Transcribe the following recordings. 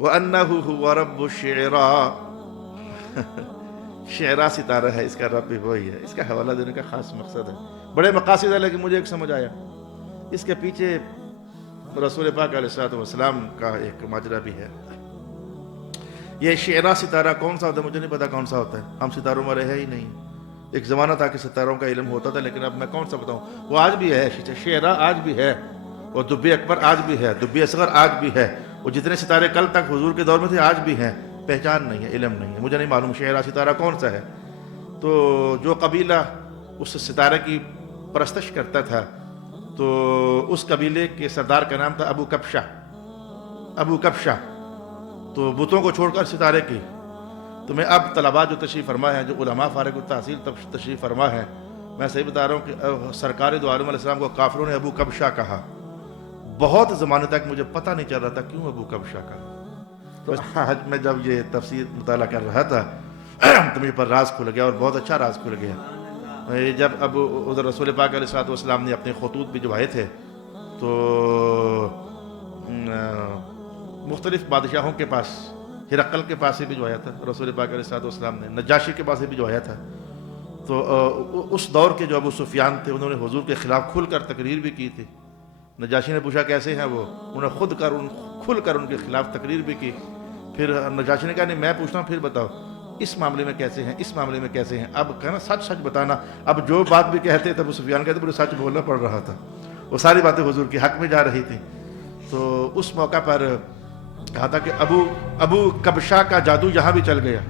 وَأَنَّهُ هُوَ رَبُّ الشِّعْرَىٰ شعرا ستارہ ہے، اس کا رب بھی وہی ہے۔ اس کا حوالہ دینے کا خاص مقصد ہے، بڑے مقاصد ہے، لیکن مجھے ایک سمجھ آیا، اس کے پیچھے رسول پاک علیہ السلام کا ایک ماجرا بھی ہے۔ یہ شعرا ستارہ کون سا ہوتا ہے مجھے نہیں پتا کون سا ہوتا ہے، ہم ستاروں میں رہے ہی نہیں۔ ایک زمانہ تھا کہ ستاروں کا علم ہوتا تھا، لیکن اب میں کون سا بتاؤں، وہ آج بھی ہے، شعرا آج بھی ہے، اور دب اکبر آج بھی ہے، دب اصغر آج بھی ہے، وہ جتنے ستارے کل تک حضور کے دور میں تھے آج بھی ہیں، پہچان نہیں ہے، علم نہیں ہے، مجھے نہیں معلوم شعرا ستارہ کون سا ہے۔ تو جو قبیلہ اس ستارے کی پرستش کرتا تھا، تو اس قبیلے کے سردار کا نام تھا ابو کبشہ۔ ابو کبشہ تو بتوں کو چھوڑ کر ستارے کی۔ تو میں اب طلباء جو تشریف فرما ہے، جو علماء فارغ التحصیل تشریف فرما ہے، میں صحیح بتا رہا ہوں کہ سرکار دو عالم علیہ السلام کو کافروں نے ابو کبشہ کہا۔ بہت زمانے تک مجھے پتہ نہیں چل رہا تھا کیوں ابو کبشہ کہا۔ تو حج میں جب یہ تفسیر مطالعہ کر رہا تھا تو مجھے پر راز کھل گیا، اور بہت اچھا راز کھل گیا۔ جب اب ادھر رسول پاک علیہ السلام نے اپنے خطوط بھجوائے تھے، تو مختلف بادشاہوں کے پاس، ہرقل کے پاس ہی بھجوایا تھا رسول پاک علیہ السلام نے، نجاشی کے پاس ہی بھجوایا تھا۔ تو اس دور کے جو ابو سفیان تھے، انہوں نے حضور کے خلاف کھل کر تقریر بھی کی تھی۔ نجاشی نے پوچھا کیسے ہیں وہ، انہوں نے کھل کر ان کے خلاف تقریر بھی کی۔ پھر نجاشی نے کہا نہیں میں پوچھتا ہوں پھر بتاؤ اس معاملے میں کیسے ہیں، اس معاملے میں کیسے ہیں۔ اب کہنا سچ سچ بتانا۔ اب جو بات بھی کہتے تھے ابو سفیان کہتے مجھے سچ بولنا پڑ رہا تھا، وہ ساری باتیں حضور کے حق میں جا رہی تھیں۔ تو اس موقع پر کہا تھا کہ ابو کبشہ کا جادو یہاں بھی چل گیا۔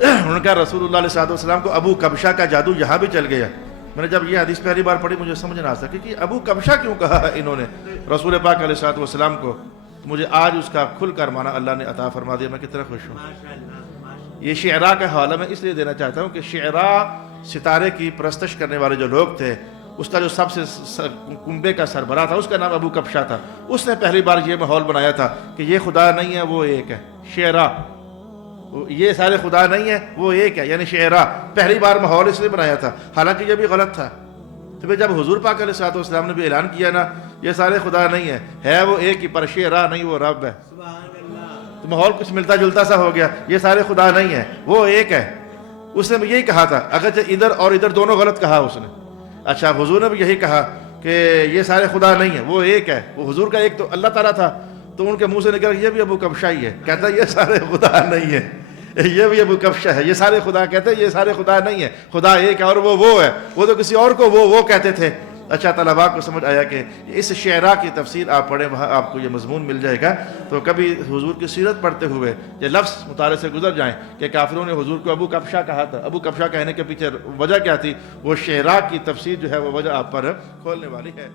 انہوں نے کہا رسول اللہ علیہ السلام کو ابو کبشہ کا جادو یہاں بھی چل گیا۔ میں نے جب یہ حدیث پہلی بار پڑھی مجھے سمجھ نہ آ سکے کہ ابو کبشہ کیوں کہا ہے انہوں نے رسول پاک علیہ السلام کو۔ مجھے آج اس کا کھل کر مانا اللہ نے عطا فرما دیا، میں کتنا خوش ہوں۔ یہ شعراء کا حوالہ میں اس لیے دینا چاہتا ہوں کہ شعراء ستارے کی پرستش کرنے والے جو لوگ تھے، اس کا جو سب سے کنبے کا سربراہ تھا اس کا نام ابو کبشہ تھا۔ اس نے پہلی بار یہ ماحول بنایا تھا کہ یہ خدا نہیں ہے وہ ایک ہے، شعراء یہ سارے خدا نہیں ہے وہ ایک ہے، یعنی شعراء پہلی بار ماحول اس نے بنایا تھا، حالانکہ یہ بھی غلط تھا۔ تو پھر جب حضور پاک علیہ السلام نے بھی اعلان کیا نا یہ سارے خدا نہیں ہے وہ ایک ہی، پر شعراء نہیں وہ رب ہے، تو ماحول کچھ ملتا جلتا سا ہو گیا۔ یہ سارے خدا نہیں ہے وہ ایک ہے، اس نے یہی کہا تھا، اگرچہ ادھر اور ادھر دونوں غلط کہا اس نے۔ اچھا حضور نے بھی یہی کہا کہ یہ سارے خدا نہیں ہے وہ ایک ہے، وہ حضور کا ایک تو اللہ تعالیٰ تھا، تو ان کے منہ سے نکلا یہ بھی ابو کبشہ ہی ہے، کہتا ہے یہ سارے خدا نہیں ہے، یہ بھی ابو کبشہ ہے، یہ سارے خدا کہتے ہیں یہ سارے خدا نہیں ہے، خدا ایک ہے اور وہ ہے، وہ تو کسی اور کو وہ کہتے تھے۔ اچھا طلباء کو سمجھ آیا کہ اس شعراء کی تفسیر آپ پڑھیں، وہاں آپ کو یہ مضمون مل جائے گا۔ تو کبھی حضور کی سیرت پڑھتے ہوئے یہ لفظ مطالعے سے گزر جائیں کہ کافروں نے حضور کو ابو کبشہ کہا تھا، ابو کبشہ کہنے کے پیچھے وجہ کیا تھی، وہ شعراء کی تفسیر جو ہے وہ وجہ آپ پر کھولنے والی ہے۔